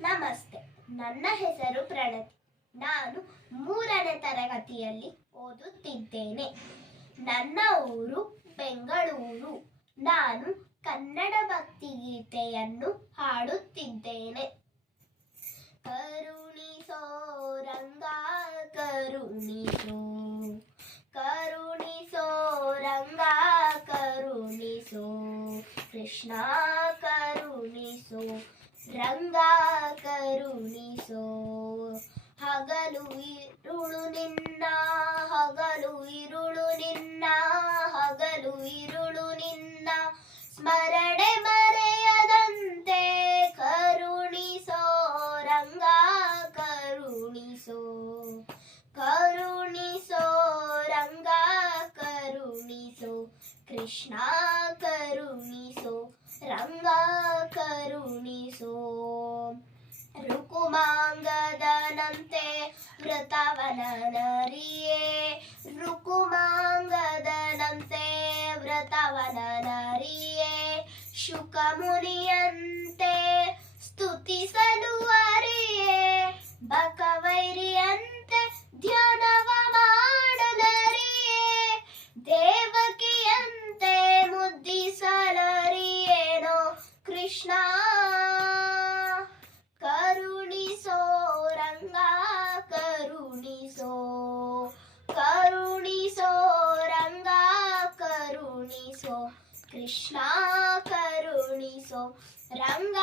ನಮಸ್ತೆ. ನನ್ನ ಹೆಸರು ಪ್ರಣತಿ. ನಾನು ಮೂರನೇ ತರಗತಿಯಲ್ಲಿ ಓದುತ್ತಿದ್ದೇನೆ. ನನ್ನ ಊರು ಬೆಂಗಳೂರು. ನಾನು ಕನ್ನಡ ಭಕ್ತಿಗೀತೆಯನ್ನು ಹಾಡುತ್ತಿದ್ದೇನೆ. ಕರುಣಿಸೋ ರಂಗ ಕರುಣಿಸೋ ಕರುಣಿಸೋ ರಂಗ ಕರುಣಿಸೋ ಕೃಷ್ಣ ಕರುಣಿಸೋ ರಂಗ ಕರುಣಿಸೋ. ಹಗಲು ಇರುಳು ನಿನ್ನ, ಹಗಲು ಇರುಳು ನಿನ್ನ, ಹಗಲು ಇರುಳು ನಿನ್ನ. ಸ್ಮರಣೆ ಮರೆಯದಂತೆ ಕರುಣಿಸೋ, ರಂಗ ಕರುಣಿಸೋ. ಕರುಣಿಸೋ, ರಂಗ ಕರುಣಿಸೋ. ಕೃಷ್ಣ ವ್ರತವನರಿಯೇ ರುಕುಮಾಂಗದನಂತೆ ವ್ರತವನನರಿಯೇ ಶುಕಮುನಿಯಂತೆ ಸ್ತುತಿಸಲು ಅರಿಯೇ ಬಕವೈರಿಯಂತೆ ಕೃಷ್ಣ ಕರುಣಿಸೋ ರಂಗ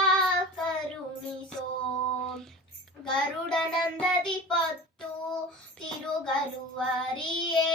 ಕರುಣಿಸೋ. ಗರುಡನಂದದಿ ಪತ್ತು ತಿರುಗಲುವರಿಯೇ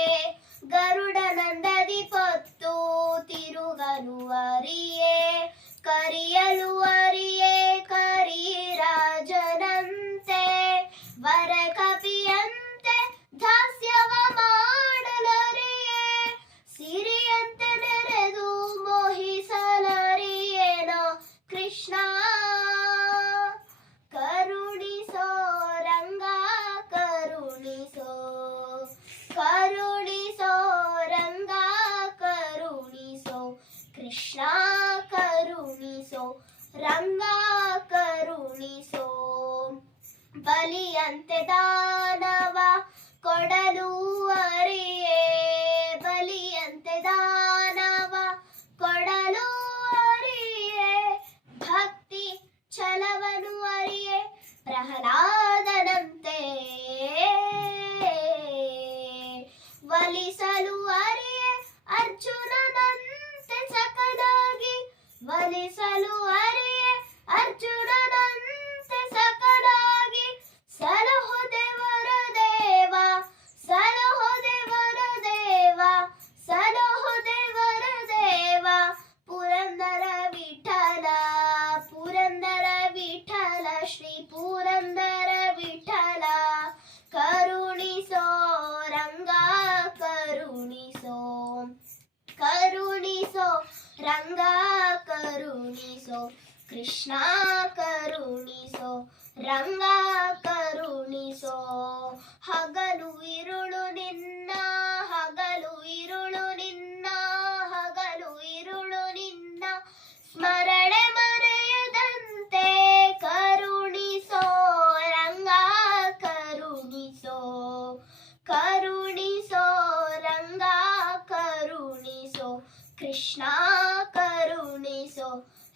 ಬಲಿಯಂತೆ ದಾನವ ಕೊಡಲು ಅರಿಯೇ. ಬಲಿಯಂತೆ ದಾನವ ಕೊಡಲು ಅರಿಯೇ. ಭಕ್ತಿ ಛಲವನು ಅರಿಯೇ. ಪ್ರಹ್ಲಾದನಂತೆ ರಂಗ ಕರುಣಿಸೋ, ಕೃಷ್ಣ ಕರುಣಿಸೋ, ರಂಗ ಕರುಣಿಸೋ. ಹಗಲು ಇರುಳು ನಿನ್ನ, ಹಗಲು ಇರುಳು ನಿನ್ನ, ಹಗಲು ಇರುಳು ನಿನ್ನ. ಸ್ಮರಣೆ ಮರೆಯದಂತೆ ಕರುಣಿಸೋ, ರಂಗ ಕರುಣಿಸೋ. ಕರುಣಿಸೋ, ರಂಗ ಕರುಣಿಸೋ, ಕೃಷ್ಣ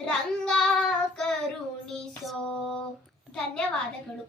ರಂಗ ಕರುಣಿಸೋ ಧನ್ಯವಾದಗಳು.